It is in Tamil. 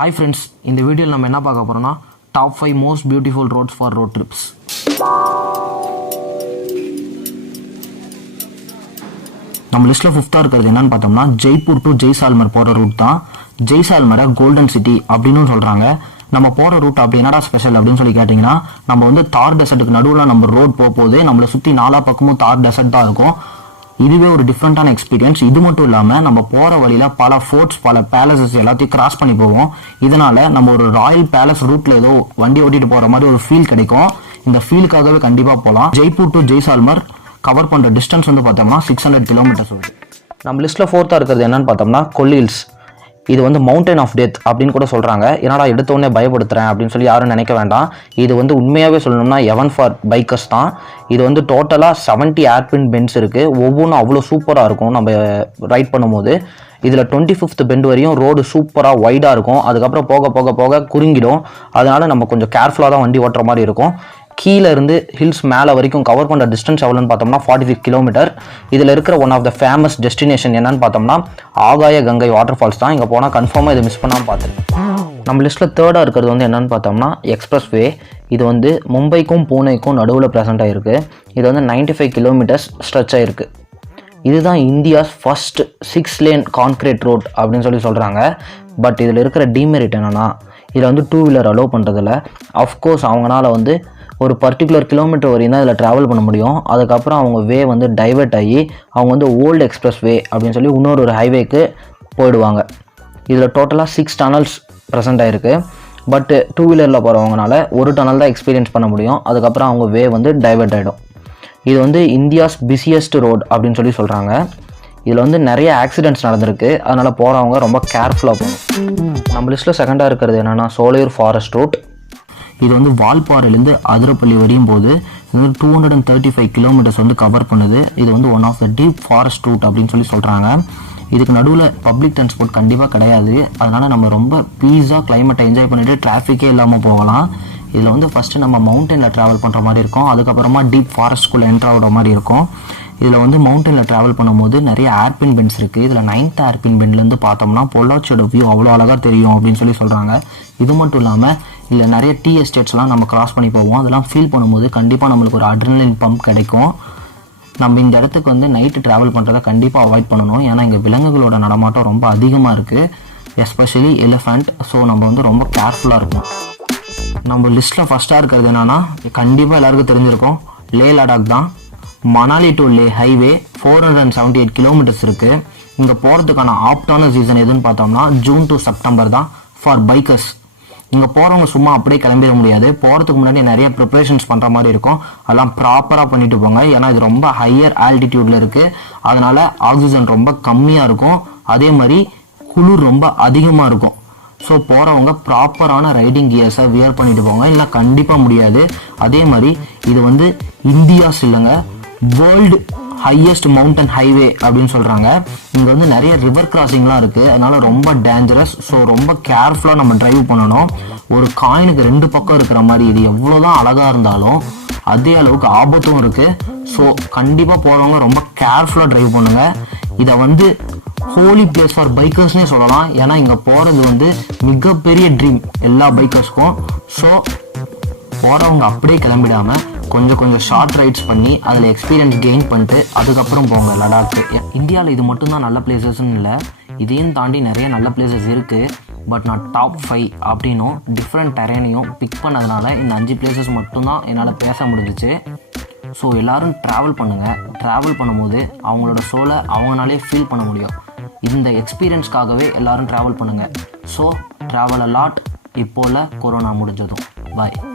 Hi friends, இந்த வீடியோவில் நம்ம என்ன பார்க்க போறோம்னா top 5 most beautiful roads for road trips. நம்ம லிஸ்ட்ல 5th இருக்கிறது என்னன்னு பார்த்தோம்னா ஜெய்ப்பூர் டு ஜெய்சால்மர் போற ரூட் தான். ஜெய்சால்மரை கோல்டன் சிட்டி அப்படின்னு சொல்றாங்க. நம்ம போற ரூட் அப்படி என்னடா ஸ்பெஷல் அப்படின்னு சொல்லி கேட்டீங்கன்னா, நம்ம வந்து தார் டெசர்ட்டுக்கு நடுவில் நம்ம ரோட் போகும்போது நம்மளை சுற்றி நாலா பக்கமும் தார் டெசர்ட் தான் இருக்கும். இதுவே ஒரு டிஃப்ரெண்டான எக்ஸ்பீரியன்ஸ். இது மட்டும் இல்லாமல் நம்ம போகிற வழியில பல ஃபோர்ட்ஸ் பல பேலசஸ் எல்லாத்தையும் கிராஸ் பண்ணி போவோம். இதனால நம்ம ஒரு ராயல் பேலஸ் ரூட்ல ஏதோ வண்டி ஓட்டிட்டு போற மாதிரி ஒரு ஃபீல் கிடைக்கும். இந்த ஃபீலுக்காகவே கண்டிப்பாக போகலாம். ஜெய்ப்பூர் டு ஜெய்சால்மர் கவர் பண்ணுற டிஸ்டன்ஸ் வந்து பார்த்தோம்னா 600 கிலோமீட்டர்ஸ் வருது. நம்ம லிஸ்ட்டில் 4th இருக்கிறது என்னன்னு பார்த்தோம்னா கொல்லி ஹில்ஸ். இது வந்து மவுண்டன் ஆஃப் டெத் அப்படின்னு கூட சொல்கிறாங்க. என்னடா எடுத்தோடனே பயப்படுத்துகிறேன் அப்படின்னு சொல்லி யாரும் நினைக்க வேண்டாம். இது வந்து உண்மையாகவே சொல்லணும்னா எவன் ஃபார் பைக்கர்ஸ் தான். இது வந்து டோட்டலாக 70 ஏர்பின் பெண்ட்ஸ் இருக்குது. ஒவ்வொன்றும் அவ்வளோ சூப்பராக இருக்கும் நம்ம ரைட் பண்ணும்போது. இதில் 25th பெண்ட் வரையும் ரோடு சூப்பராக வைடாக இருக்கும். அதுக்கப்புறம் போக போக போக குறுங்கிடும். அதனால் நம்ம கொஞ்சம் கேர்ஃபுல்லாக தான் வண்டி ஓட்டுற மாதிரி இருக்கும். கீழே இருந்து ஹில்ஸ் மேலே வரைக்கும் கவர் பண்ணுற டிஸ்டன்ஸ் எவ்வளோன்னு பார்த்தோம்னா 46 கிலோமீட்டர். இதில் இருக்கிற one of the famous destination என்னன்னு பார்த்தோம்னா ஆகாய கங்கை வாட்டர் ஃபால்ஸ் தான். இங்கே போனால் கன்ஃபார்மாக இதை மிஸ் பண்ணாமல் பார்த்துருக்கேன். நம்ம லிஸ்ட்டில் 3rd இருக்கிறது வந்து என்னன்னு பார்த்தோம்னா எக்ஸ்பிரஸ்வே. இது வந்து மும்பைக்கும் பூனேக்கும் நடுவில் ப்ரெசென்ட் ஆகிருக்கு. இது வந்து 95 கிலோமீட்டர்ஸ் ஸ்ட்ரெச் ஆகிருக்கு. இதுதான் India's first 6 lane concrete road அப்படின்னு சொல்லி சொல்கிறாங்க. பட் இதில் இருக்கிற டீமெரிட் என்னென்னா, இதில் வந்து 2 வீலர் அலோவ் பண்ணுறதில்ல. அஃப்கோர்ஸ் அவங்களால வந்து ஒரு பர்டிகுலர் கிலோமீட்டர் வரையும் தான் இதில் ட்ராவல் பண்ண முடியும். அதுக்கப்புறம் அவங்க வே வந்து டைவெர்ட் ஆகி அவங்க வந்து ஓல்டு எக்ஸ்பிரஸ் வே அப்படின்னு சொல்லி இன்னொரு ஹைவேக்கு போயிடுவாங்க. இதில் டோட்டலாக 6 டனல்ஸ் ப்ரெசென்ட் ஆகிருக்கு. பட் 2 வீலரில் போகிறவங்கனால ஒரு டனல் தான் எக்ஸ்பீரியன்ஸ் பண்ண முடியும். அதுக்கப்புறம் அவங்க வே வந்து டைவெர்ட் ஆகிடும். இது வந்து இந்தியாஸ் பிஸியஸ்ட் ரோட் அப்படின்னு சொல்லி சொல்கிறாங்க. இதில் வந்து நிறைய ஆக்சிடென்ட்ஸ் நடந்திருக்கு. அதனால் போகிறவங்க ரொம்ப கேர்ஃபுல்லாக போகணும். நம்ம லிஸ்ட்டில் 2nd இருக்கிறது என்னென்னா சோலையூர் ஃபாரஸ்ட் ரூட். இது வந்து வால்பாறையிலேருந்து அதிரப்பள்ளி வரையும் போது இது வந்து 235 கிலோமீட்டர்ஸ் வந்து கவர் பண்ணுது. இது வந்து one of the deep forest route அப்படின்னு சொல்லி சொல்கிறாங்க. இதுக்கு நடுவில் பப்ளிக் டிரான்ஸ்போர்ட் கண்டிப்பாக கிடையாது. அதனால் நம்ம ரொம்ப பீஸாக கிளைமேட்டை என்ஜாய் பண்ணிவிட்டு டிராஃபிக்கே இல்லாமல் போகலாம். இதில் வந்து ஃபஸ்ட்டு நம்ம மவுண்டனில் ட்ராவல் பண்ணுற மாதிரி இருக்கும். அதுக்கப்புறமா டீப் ஃபாரஸ்ட்குள்ளே என்ட்ரு ஆகிற மாதிரி இருக்கும். இதில் வந்து மவுண்டனில் ட்ராவல் பண்ணும்போது நிறைய ஏர்பின் பெண்ட்ஸ் இருக்குது. இதில் 9th ஏர்பின் பெண்ட்லேருந்து பார்த்தோம்னா பொள்ளாச்சியோட வியூ அவ்வளோ அழகாக தெரியும் அப்படின்னு சொல்லி சொல்கிறாங்க. இது மட்டும் இல்லாமல் இல்லை நிறைய டீ எஸ்டேட்ஸ்லாம் நம்ம கிராஸ் பண்ணி போவோம். அதெல்லாம் ஃபீல் பண்ணும்போது கண்டிப்பாக நம்மளுக்கு ஒரு அட்ரினலின் பம்ப் கிடைக்கும். நம்ம இந்த இடத்துக்கு வந்து நைட்டு ட்ராவல் பண்ணுறதை கண்டிப்பாக அவாய்ட் பண்ணணும். ஏன்னா இங்கே விலங்குகளோட நடமாட்டம் ரொம்ப அதிகமாக இருக்குது, எஸ்பெஷலி எலிஃபண்ட். ஸோ நம்ம வந்து ரொம்ப கேர்ஃபுல்லாக இருக்கணும். நம்ம லிஸ்ட்டில் ஃபஸ்ட்டாக இருக்கிறது என்னென்னா கண்டிப்பாக எல்லாருக்கும் தெரிஞ்சிருக்கும், லே லடாக் தான். Manali to Leh highway 478 kilometres இருக்குது. இங்கே போகிறதுக்கான ஆப்டான சீசன் எதுன்னு பார்த்தோம்னா ஜூன் டு செப்டம்பர் தான் ஃபார் பைக்கர்ஸ். இங்கே போகிறவங்க சும்மா அப்படியே கிளம்பிட முடியாது. போகிறதுக்கு முன்னாடி நிறைய ப்ரிப்ரேஷன்ஸ் பண்ணுற மாதிரி இருக்கும். அதெல்லாம் ப்ராப்பராக பண்ணிட்டு போங்க. ஏன்னா இது ரொம்ப ஹையர் ஆல்டிடியூடில் இருக்குது. அதனால் ஆக்சிஜன் ரொம்ப கம்மியாக இருக்கும். அதே மாதிரி குளிர் ரொம்ப அதிகமாக இருக்கும். ஸோ போகிறவங்க ப்ராப்பரான ரைடிங் கியர்ஸை வியர் பண்ணிட்டு போங்க, இல்லை கண்டிப்பாக முடியாது. அதே மாதிரி இது வந்து இந்தியாஸ் இல்லைங்க, வேர்ல்டு ஹையஸ்ட் மவுண்டன் ஹைவே அப்படின்னு சொல்கிறாங்க. இங்கே வந்து நிறைய ரிவர் கிராசிங்லாம் இருக்குது. அதனால் ரொம்ப டேஞ்சரஸ். ஸோ ரொம்ப கேர்ஃபுல்லாக நம்ம டிரைவ் பண்ணணும். ஒரு காயினுக்கு 2 பக்கம் இருக்கிற மாதிரி இது எவ்வளோ தான் அழகாக இருந்தாலும் அதே அளவுக்கு ஆபத்தும் இருக்குது. ஸோ கண்டிப்பாக போகிறவங்க ரொம்ப கேர்ஃபுல்லாக டிரைவ் பண்ணுங்கள். இதை வந்து ஹோலி பிளேஸ் ஃபார் பைக்கர்ஸ்னே சொல்லலாம். ஏன்னா இங்கே போகிறது வந்து மிகப்பெரிய ட்ரீம் எல்லா பைக்கர்ஸ்க்கும். ஸோ போகிறவங்க அப்படியே கிளம்பிடாமல் கொஞ்சம் ஷார்ட் ரைட்ஸ் பண்ணி அதில் எக்ஸ்பீரியன்ஸ் கெயின் பண்ணிட்டு அதுக்கப்புறம் போங்க லடாக்கு. இந்தியாவில் இது மட்டும்தான் நல்ல பிளேசஸ்ன்னு இல்லை, இதையும் தாண்டி நிறைய நல்ல பிளேசஸ் இருக்குது. பட் நான் top 5 அப்படின்னும் டிஃப்ரெண்ட் டெரைனையும் பிக் பண்ணதுனால இந்த 5 பிளேசஸ் மட்டும்தான் என்னால் பேச முடிஞ்சிச்சு. ஸோ எல்லோரும் ட்ராவல் பண்ணுங்கள். ட்ராவல் பண்ணும்போது அவங்களோட சோலை அவங்களாலே ஃபீல் பண்ண முடியும். இந்த எக்ஸ்பீரியன்ஸ்க்காகவே எல்லோரும் ட்ராவல் பண்ணுங்கள். So travel a lot. இப்போல கொரோனா முடிஞ்சதும் பாய்.